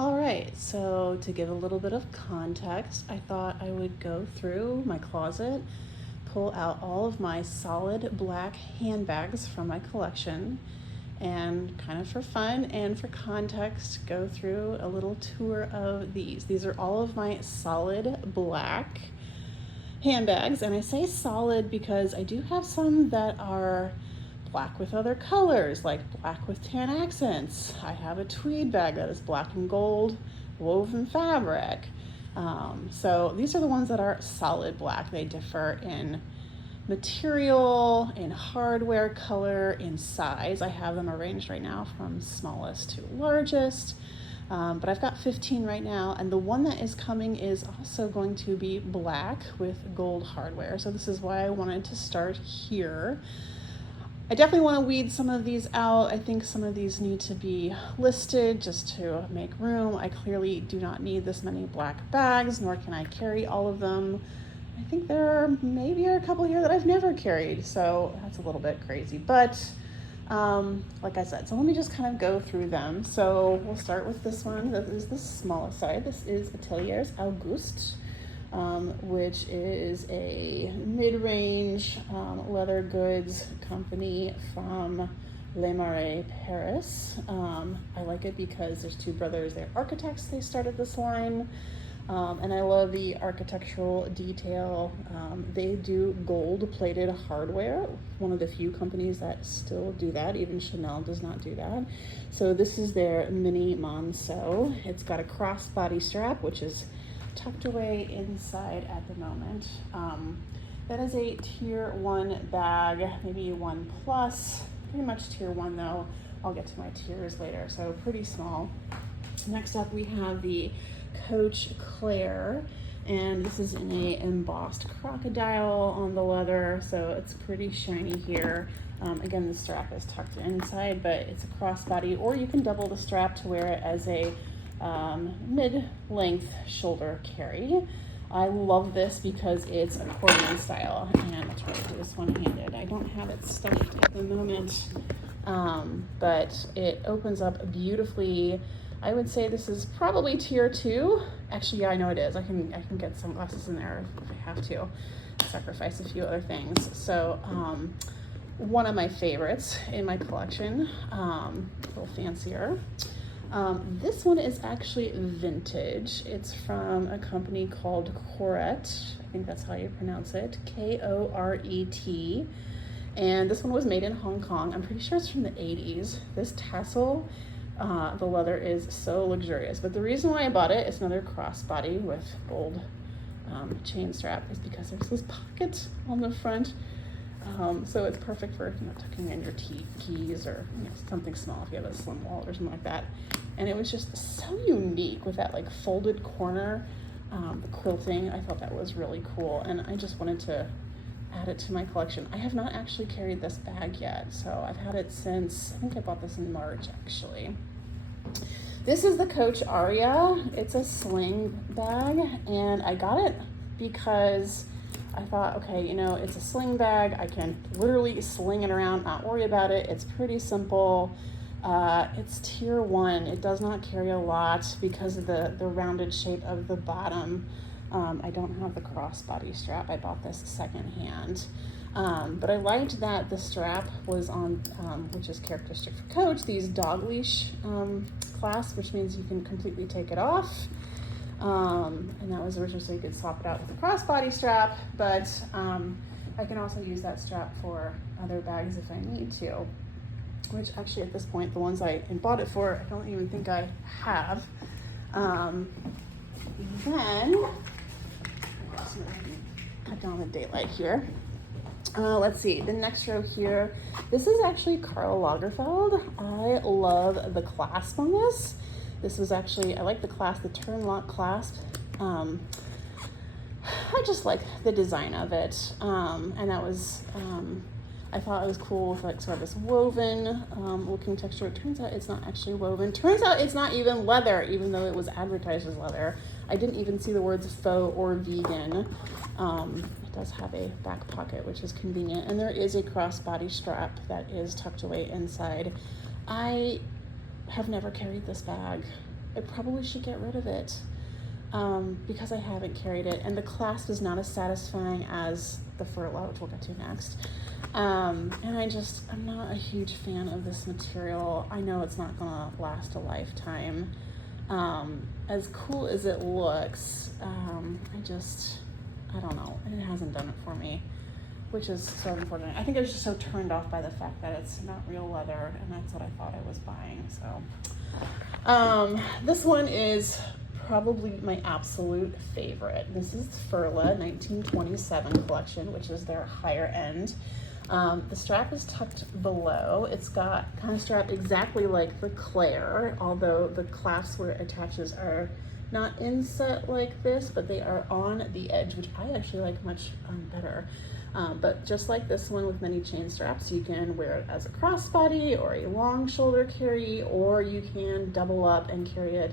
All right, so to give a little bit of context, I thought I would go through my closet, pull out all of my solid black handbags from my collection, and kind of for fun and for context, go through a little tour of these. These are all of my solid black handbags, and I say solid because I do have some that are black with other colors, like black with tan accents. I have a tweed bag that is black and gold woven fabric. So these are the ones that are solid black. They differ in material, in hardware, color, in size. I have them arranged right now from smallest to largest. But I've got 15 right now, and the one that is coming is also going to be black with gold hardware. So this is why I wanted to start here. I definitely want to weed some of these out. I think some of these need to be listed just to make room. I clearly do not need this many black bags, nor can I carry all of them. I think there are maybe a couple here that I've never carried, so that's a little bit crazy. But like I said, so let me just kind of go through them. So we'll start with this one. This is the smallest side. This is Ateliers Auguste, which is a mid-range leather goods company from Les Marais, Paris. I like it because there's two brothers. They're architects. They started this line. And I love the architectural detail. They do gold-plated hardware, one of the few companies that still do that. Even Chanel does not do that. So this is their mini Monceau. It's got a crossbody strap, which is tucked away inside at the moment. That is a tier 1 bag, maybe 1 plus, pretty much tier 1 though. I'll get to my tiers later, so pretty small. Next up we have the Coach Claire, and this is in a embossed crocodile on the leather, so it's pretty shiny here. Again, the strap is tucked inside, but it's a crossbody, or you can double the strap to wear it as a mid-length shoulder carry. I love this because it's accordion style, and I'll try to do this one-handed. I don't have it stuffed at the moment, but it opens up beautifully. I would say this is probably tier 2. Actually, yeah, I know it is. I can get sunglasses in there if I have to, sacrifice a few other things. So one of my favorites in my collection, a little fancier. This one is actually vintage. It's from a company called Koret. I think that's how you pronounce it, Koret. And this one was made in Hong Kong. I'm pretty sure it's from the 80s. This tassel, the leather is so luxurious. But the reason why I bought it, it's another crossbody with gold chain strap, is because there's this pocket on the front. So it's perfect for tucking in your keys or something small if you have a slim wallet or something like that. And it was just so unique with that like folded corner, the quilting. I thought that was really cool, and I just wanted to add it to my collection. I have not actually carried this bag yet, so I've had it since, I think I bought this in March actually. This is the Coach Aria. It's a sling bag, and I got it because I thought, okay, it's a sling bag. I can literally sling it around, not worry about it. It's pretty simple. It's tier 1. It does not carry a lot because of the rounded shape of the bottom. I don't have the crossbody strap. I bought this secondhand. But I liked that the strap was on, which is characteristic for Coach, these dog leash clasps, which means you can completely take it off. And that was originally so you could swap it out with a crossbody strap, but I can also use that strap for other bags if I need to, which actually at this point, the ones I bought it for, I don't even think I have. Then, cut down the daylight here. Let's see, the next row here, this is actually Karl Lagerfeld. I love the clasp on this. This was actually, I like the clasp, the turn lock clasp. I just like the design of it. And that was, I thought it was cool with like sort of this woven looking texture. It turns out it's not actually woven. Turns out it's not even leather, even though it was advertised as leather. I didn't even see the words faux or vegan. It does have a back pocket, which is convenient. And there is a crossbody strap that is tucked away inside. I have never carried this bag. I probably should get rid of it because I haven't carried it, and the clasp is not as satisfying as the furla, which we'll get to next. And I'm not a huge fan of this material. I know it's not gonna last a lifetime. As cool as it looks, I don't know, it hasn't done it for me, which is so unfortunate. I think I was just so turned off by the fact that it's not real leather, and that's what I thought I was buying. So this one is probably my absolute favorite. This is Furla 1927 collection, which is their higher end. The strap is tucked below. It's got kind of strapped exactly like the Claire, although the clasps where it attaches are not inset like this, but they are on the edge, which I actually like much better. But just like this one with many chain straps, you can wear it as a crossbody or a long shoulder carry, or you can double up and carry it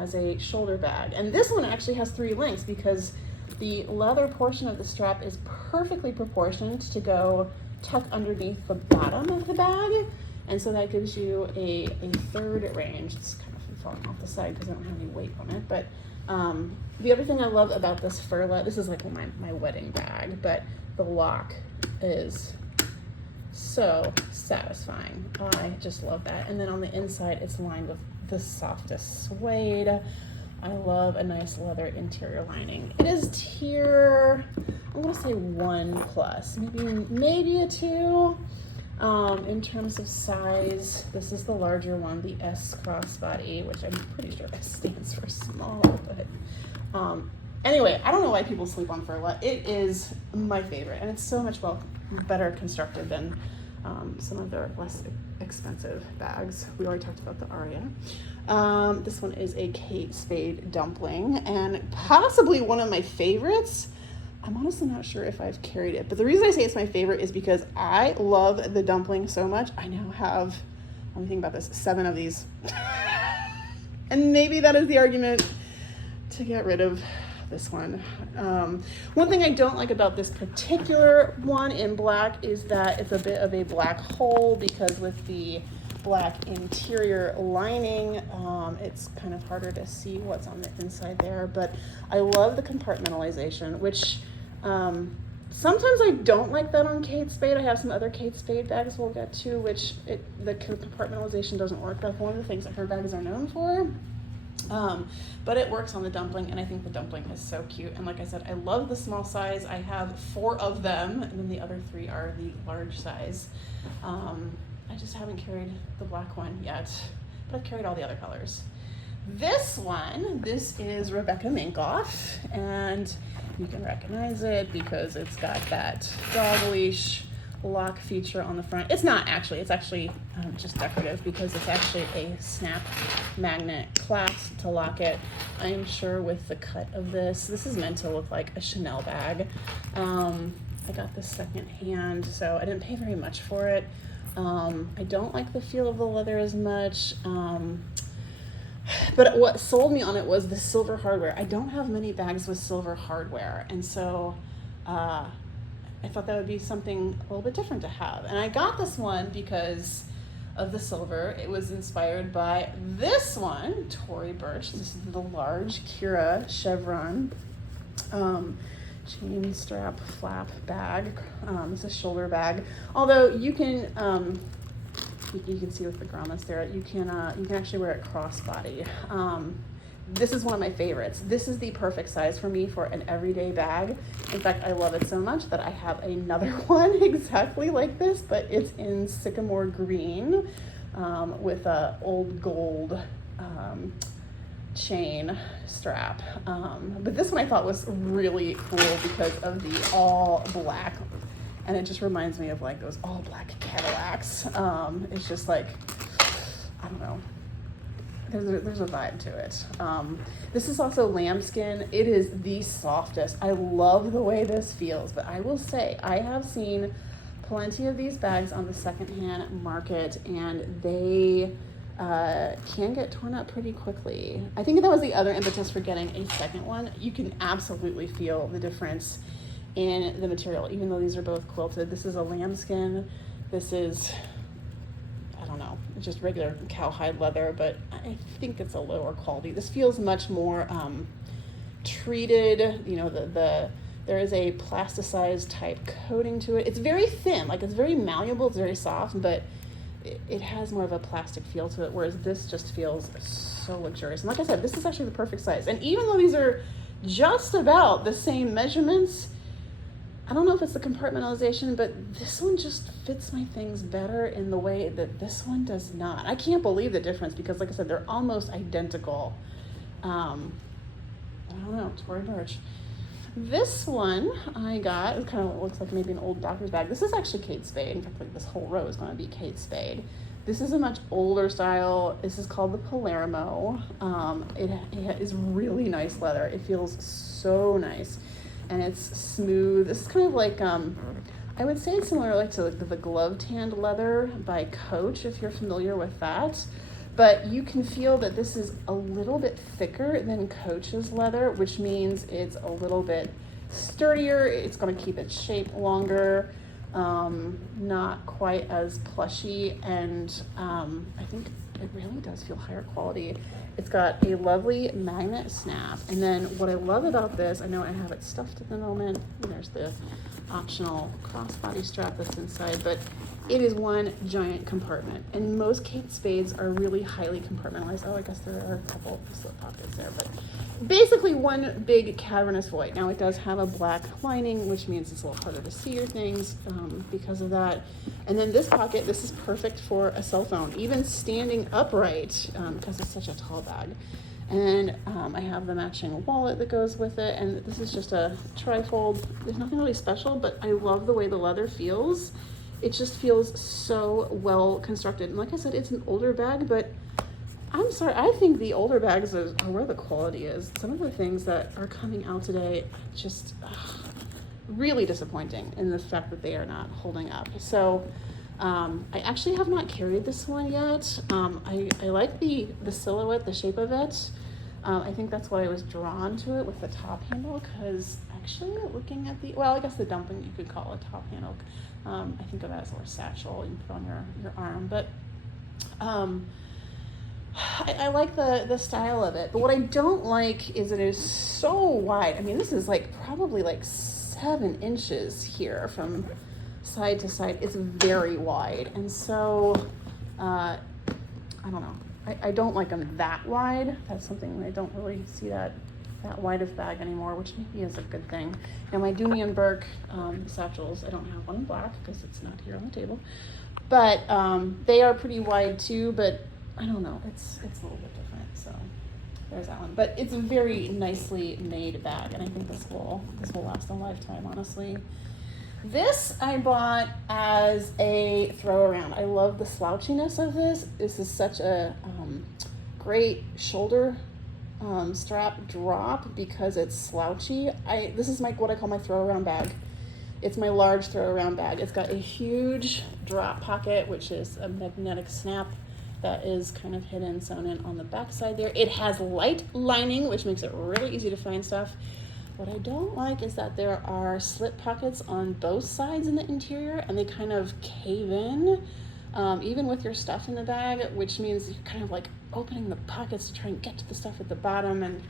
as a shoulder bag. And this one actually has 3 lengths because the leather portion of the strap is perfectly proportioned to go tuck underneath the bottom of the bag. And so that gives you a third range. It's kind of falling off the side because I don't have any weight on it. But the other thing I love about this Furla, this is like my wedding bag, but the lock is so satisfying. I just love that. And then on the inside, it's lined with the softest suede. I love a nice leather interior lining. It is tier, I'm gonna say 1+, maybe a 2. In terms of size, this is the larger one, the S crossbody, which I'm pretty sure S stands for small, but anyway, I don't know why people sleep on Furla. It is my favorite, and it's so much better constructed than some of their less expensive bags. We already talked about the Aria. This one is a Kate Spade dumpling, and possibly one of my favorites. I'm honestly not sure if I've carried it, but the reason I say it's my favorite is because I love the dumpling so much. I now have, let me think about this, 7 of these. And maybe that is the argument to get rid of this one. One thing I don't like about this particular one in black is that it's a bit of a black hole, because with the black interior lining, it's kind of harder to see what's on the inside there. But I love the compartmentalization, which sometimes I don't like that on Kate Spade. I have some other Kate Spade bags we'll get to, which the compartmentalization doesn't work. That's one of the things that her bags are known for. But it works on the dumpling, and I think the dumpling is so cute. And like I said, I love the small size. I have 4 of them, and then the other 3 are the large size. I just haven't carried the black one yet, but I've carried all the other colors. This is Rebecca Minkoff, and you can recognize it because it's got that dog leash lock feature on the front. It's actually just decorative, because it's actually a snap magnet clasp to lock it. I am sure with the cut of this is meant to look like a Chanel bag. I got this second hand, so I didn't pay very much for it. I don't like the feel of the leather as much, but what sold me on it was the silver hardware. I don't have many bags with silver hardware, and so I thought that would be something a little bit different to have. And I got this one because of the silver. It was inspired by this one, Tory Burch. This is the large Kira chevron chain strap flap bag. It's a shoulder bag. Although you can see with the grommets there, you can actually wear it crossbody. This is one of my favorites. This is the perfect size for me for an everyday bag. In fact, I love it so much that I have another one exactly like this, but it's in sycamore green with a old gold chain strap. But this one I thought was really cool because of the all black, and it just reminds me of like those all black Cadillacs. It's just like, I don't know. There's a vibe to it. This is also lambskin. It is the softest. I love the way this feels, but I will say I have seen plenty of these bags on the secondhand market, and they can get torn up pretty quickly. I think that was the other impetus for getting a second one. You can absolutely feel the difference in the material, even though these are both quilted. This is a lambskin. This is, I don't know, just regular cowhide leather, but I think it's a lower quality. This feels much more treated. You know, there is a plasticized type coating to it. It's very thin, like it's very malleable, it's very soft, but it has more of a plastic feel to it, whereas this just feels so luxurious. And like I said, this is actually the perfect size. And even though these are just about the same measurements, I don't know if it's the compartmentalization, but this one just fits my things better in the way that this one does not. I can't believe the difference because, like I said, they're almost identical. I don't know, Tory Burch. This one I got, it kind of looks like maybe an old doctor's bag. This is actually Kate Spade. In fact, like this whole row is going to be Kate Spade. This is a much older style. This is called the Palermo. It is really nice leather. It feels so nice. And it's smooth. This is kind of like, I would say it's similar like to the glove tanned leather by Coach, if you're familiar with that. But you can feel that this is a little bit thicker than Coach's leather, which means it's a little bit sturdier. It's going to keep its shape longer, not quite as plushy, and I think it really does feel higher quality. It's got a lovely magnet snap, and then what I love about this, I know I have it stuffed at the moment, and there's the optional crossbody strap that's inside, but it is one giant compartment, and most Kate Spades are really highly compartmentalized. Oh, I guess there are a couple of slip pockets there, but basically one big cavernous void. Now it does have a black lining, which means it's a little harder to see your things because of that. And then this pocket, this is perfect for a cell phone, even standing upright because it's such a tall bag. And I have the matching wallet that goes with it, and this is just a trifold. There's nothing really special, but I love the way the leather feels. It just feels so well constructed. And like I said, it's an older bag, but I'm sorry, I think the older bags are where the quality is. Some of the things that are coming out today, just really disappointing in the fact that they are not holding up. So I actually have not carried this one yet. I like the silhouette, the shape of it. I think that's why I was drawn to it with the top handle, because actually looking at well, I guess the dumpling you could call a top handle. I think of that as a satchel you put on your arm, but I like the style of it. But what I don't like is it is so wide. I mean, this is like probably like 7 inches here from side to side. It's very wide, and so I don't know. I don't like them that wide. That's something I don't really see that wide of bag anymore, which maybe is a good thing. Now my Dooney and Burke satchels, I don't have one in black because it's not here on the table, but they are pretty wide too, but I don't know, it's a little bit different, so there's that one. But it's a very nicely made bag, and I think this will last a lifetime, honestly. This I bought as a throw around. I love the slouchiness of this. This is such a great shoulder strap drop because it's slouchy. This is what I call my throw around bag. It's my large throw around bag. It's got a huge drop pocket, which is a magnetic snap that is kind of hidden, sewn in on the back side there. It has light lining, which makes it really easy to find stuff. What I don't like is that there are slip pockets on both sides in the interior, and they kind of cave in, even with your stuff in the bag, which means you're kind of like opening the pockets to try and get to the stuff at the bottom, and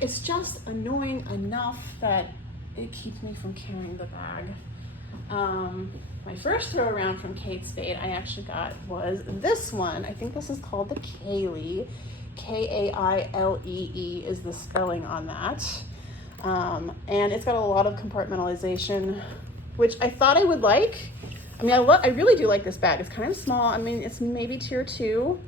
it's just annoying enough that it keeps me from carrying the bag. My first throw around from Kate Spade I actually got was this one. I think this is called the Kailee. K-A-I-L-E-E is the spelling on that. And it's got a lot of compartmentalization, which I thought I would like. I mean, I really do like this bag. It's kind of small. I mean, it's maybe tier 2.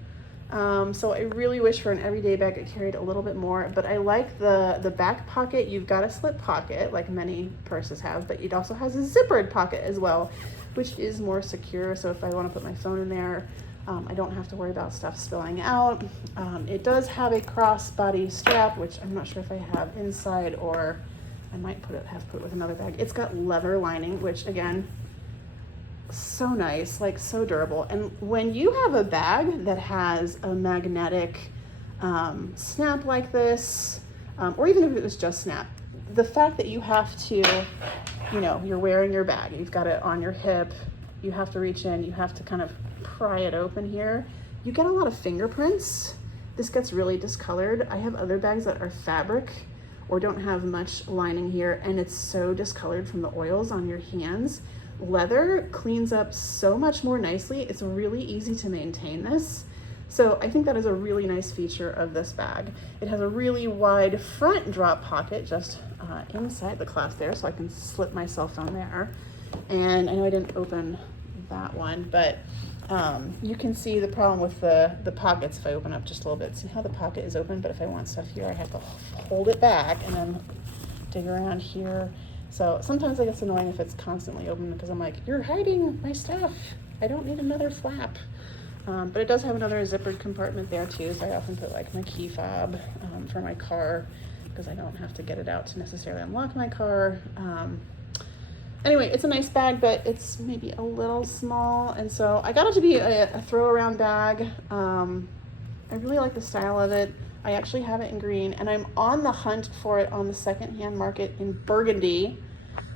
So I really wish for an everyday bag it carried a little bit more, but I like the back pocket. You've got a slip pocket like many purses have, but it also has a zippered pocket as well, which is more secure. So if I want to put my phone in there, I don't have to worry about stuff spilling out. It does have a crossbody strap, which I'm not sure if I have inside, or I might have put it with another bag. It's got leather lining, which again, so nice, like so durable. And when you have a bag that has a magnetic snap like this, or even if it was just snap, the fact that you have to, you're wearing your bag, you've got it on your hip, you have to reach in, you have to kind of pry it open here, you get a lot of fingerprints. This gets really discolored. I have other bags that are fabric or don't have much lining here, and it's so discolored from the oils on your hands. Leather cleans up so much more nicely. It's really easy to maintain this. So I think that is a really nice feature of this bag. It has a really wide front drop pocket just inside the clasp there, so I can slip my cell phone there. And I know I didn't open that one, but you can see the problem with the pockets if I open up just a little bit. See how the pocket is open, but if I want stuff here, I have to hold it back and then dig around here. So sometimes it gets annoying if it's constantly open because I'm like, you're hiding my stuff. I don't need another flap. But it does have another zippered compartment there too, so I often put like my key fob for my car because I don't have to get it out to necessarily unlock my car. Anyway, it's a nice bag, but it's maybe a little small, and so I got it to be a throw around bag. I really like the style of it. I actually have it in green, and I'm on the hunt for it on the secondhand market in burgundy.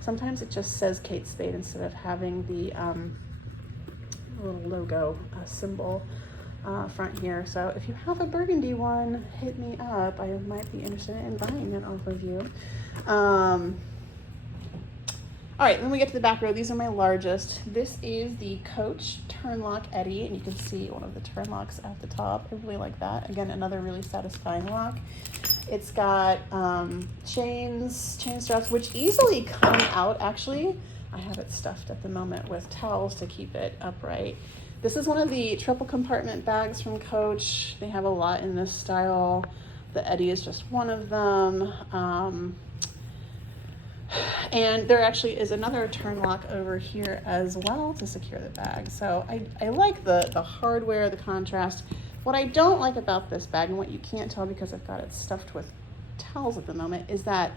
Sometimes it just says Kate Spade instead of having the little logo symbol front here. So if you have a burgundy one, hit me up. I might be interested in buying it off of you. All right, then we get to the back row. These are my largest. This is the Coach Turnlock Eddie, and you can see one of the turn locks at the top. I really like that. Again, another really satisfying lock. It's got chain straps, which easily come out, actually. I have it stuffed at the moment with towels to keep it upright. This is one of the triple compartment bags from Coach. They have a lot in this style. The Eddie is just one of them. And there actually is another turn lock over here as well to secure the bag. So I like the hardware, the contrast. What I don't like about this bag, and what you can't tell because I've got it stuffed with towels at the moment, is that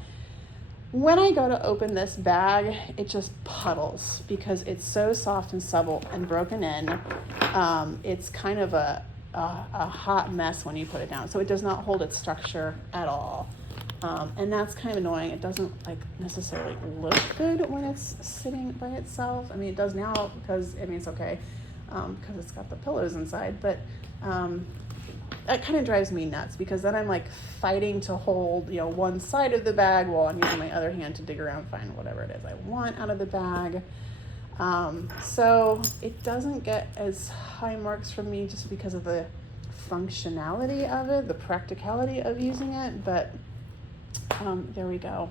when I go to open this bag, it just puddles because it's so soft and supple and broken in. It's kind of a hot mess when you put it down. So it does not hold its structure at all. And that's kind of annoying. It doesn't like necessarily look good when it's sitting by itself. I mean, it does now because, I mean, it's okay because it's got the pillows inside, but that kind of drives me nuts because then I'm like fighting to hold, you know, one side of the bag while I'm using my other hand to dig around, find whatever it is I want out of the bag. So it doesn't get as high marks from me just because of the functionality of it, the practicality of using it, but there we go.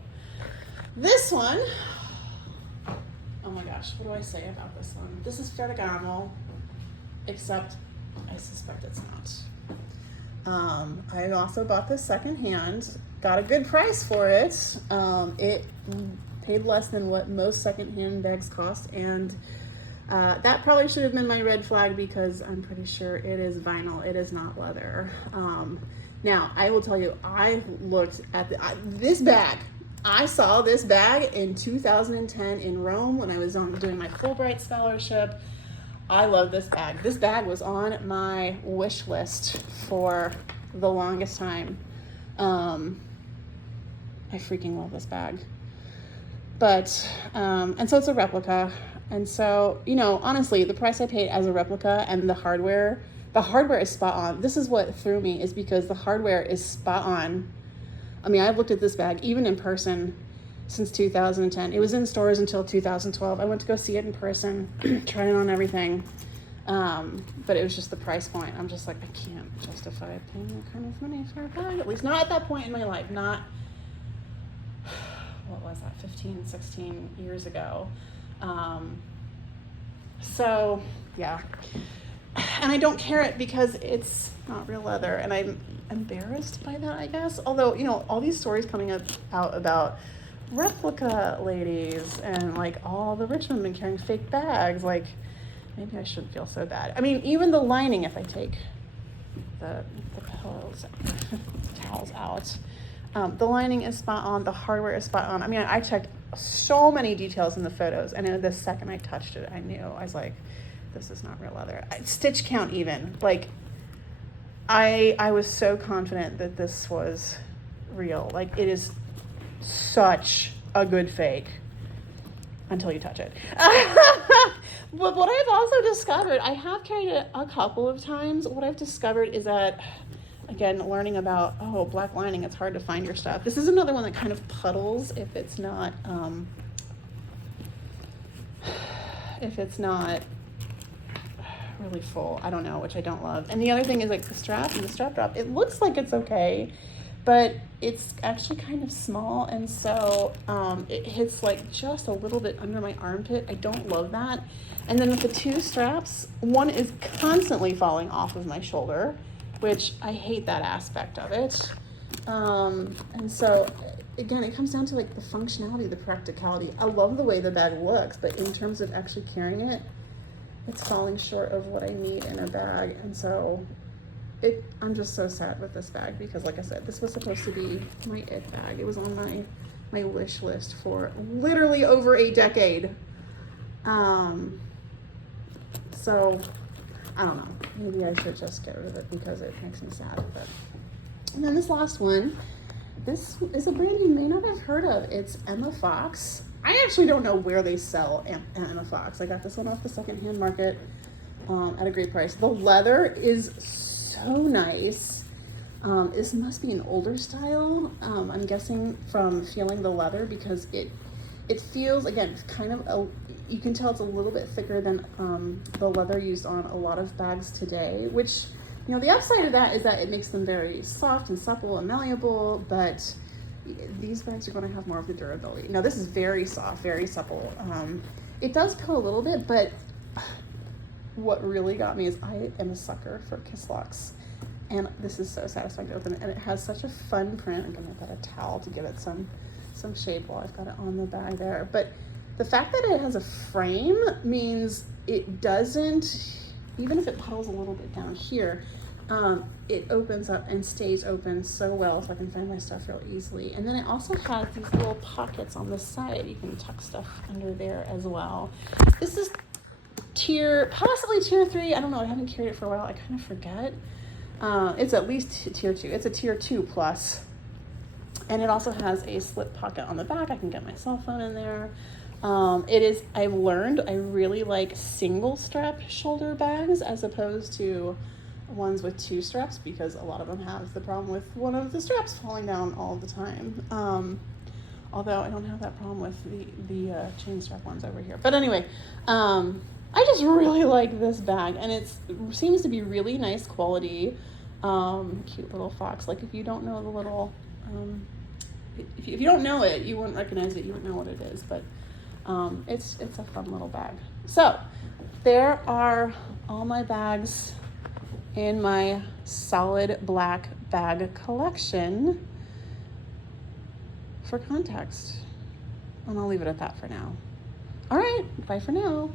This one, oh my gosh, what do I say about this one? This is Ferragamo, except I suspect it's not. I also bought this secondhand, got a good price for it. It paid less than what most secondhand bags cost, and that probably should have been my red flag because I'm pretty sure it is vinyl, it is not leather. Now, I will tell you, I looked at this bag. I saw this bag in 2010 in Rome when I was doing my Fulbright scholarship. I love this bag. This bag was on my wish list for the longest time. I freaking love this bag. But, and so it's a replica. And so, you know, honestly, the price I paid as a replica and the hardware is spot on. This is what threw me, is because the hardware is spot on. I mean, I've looked at this bag even in person since 2010. It was in stores until 2012. I went to go see it in person, tried it on everything. But it was just the price point. I'm just like, I can't justify paying that kind of money for a bag, at least not at that point in my life. Not, what was that, 15, 16 years ago. So yeah. And I don't care it because it's not real leather, and I'm embarrassed by that, I guess. Although, you know, all these stories coming out about replica ladies and like all the rich women carrying fake bags, like maybe I shouldn't feel so bad. I mean, even the lining, if I take the pillows, towels out, the lining is spot on, the hardware is spot on. I mean, I checked so many details in the photos, and the second I touched it, I knew. I was like, this is not real leather. Stitch count even, like I was so confident that this was real. Like, it is such a good fake until you touch it. But what I've also discovered, I have carried it a couple of times. What I've discovered is that, again, learning about, oh, black lining, it's hard to find your stuff. This is another one that kind of puddles if it's not really full. I don't know, which I don't love. And the other thing is like the strap and the strap drop. It looks like it's okay, but it's actually kind of small, and so it hits like just a little bit under my armpit. I don't love that. And then with the two straps, one is constantly falling off of my shoulder, which I hate that aspect of it. And so again, it comes down to like the functionality, the practicality. I love the way the bag looks, but in terms of actually carrying it, it's falling short of what I need in a bag. And so I'm just so sad with this bag because, like I said, this was supposed to be my it bag. It was on my wish list for literally over a decade. So I don't know, maybe I should just get rid of it because it makes me sad. But and then this last one, this is a brand you may not have heard of. It's Emma Fox. I actually don't know where they sell Emma Fox. I got this one off the secondhand market at a great price. The leather is so nice. This must be an older style. I'm guessing from feeling the leather because it feels, again, kind of you can tell it's a little bit thicker than the leather used on a lot of bags today, which, you know, the upside of that is that it makes them very soft and supple and malleable, but these bags are going to have more of the durability. Now this is very soft, very supple. It does pill a little bit, but what really got me is I am a sucker for kiss locks, and this is so satisfying to open, and it has such a fun print. I'm gonna get a towel to give it some shape while I've got it on the bag there. But the fact that it has a frame means it doesn't, even if it puddles a little bit down here, it opens up and stays open so well, so I can find my stuff real easily. And then it also has these little pockets on the side. You can tuck stuff under there as well. This is possibly tier 3. I don't know, I haven't carried it for a while. I kind of forget. It's at least tier 2. It's a tier 2 plus. And it also has a slip pocket on the back. I can get my cell phone in there. I've learned I really like single strap shoulder bags as opposed to ones with 2 straps, because a lot of them have the problem with one of the straps falling down all the time. Although I don't have that problem with the chain strap ones over here. But anyway, I just really like this bag, and it seems to be really nice quality. Cute little fox. Like, if you don't know the little, if you don't know it, you wouldn't recognize it. You wouldn't know what it is, but it's a fun little bag. So there are all my bags in my solid black bag collection for context. And I'll leave it at that for now. All right, bye for now.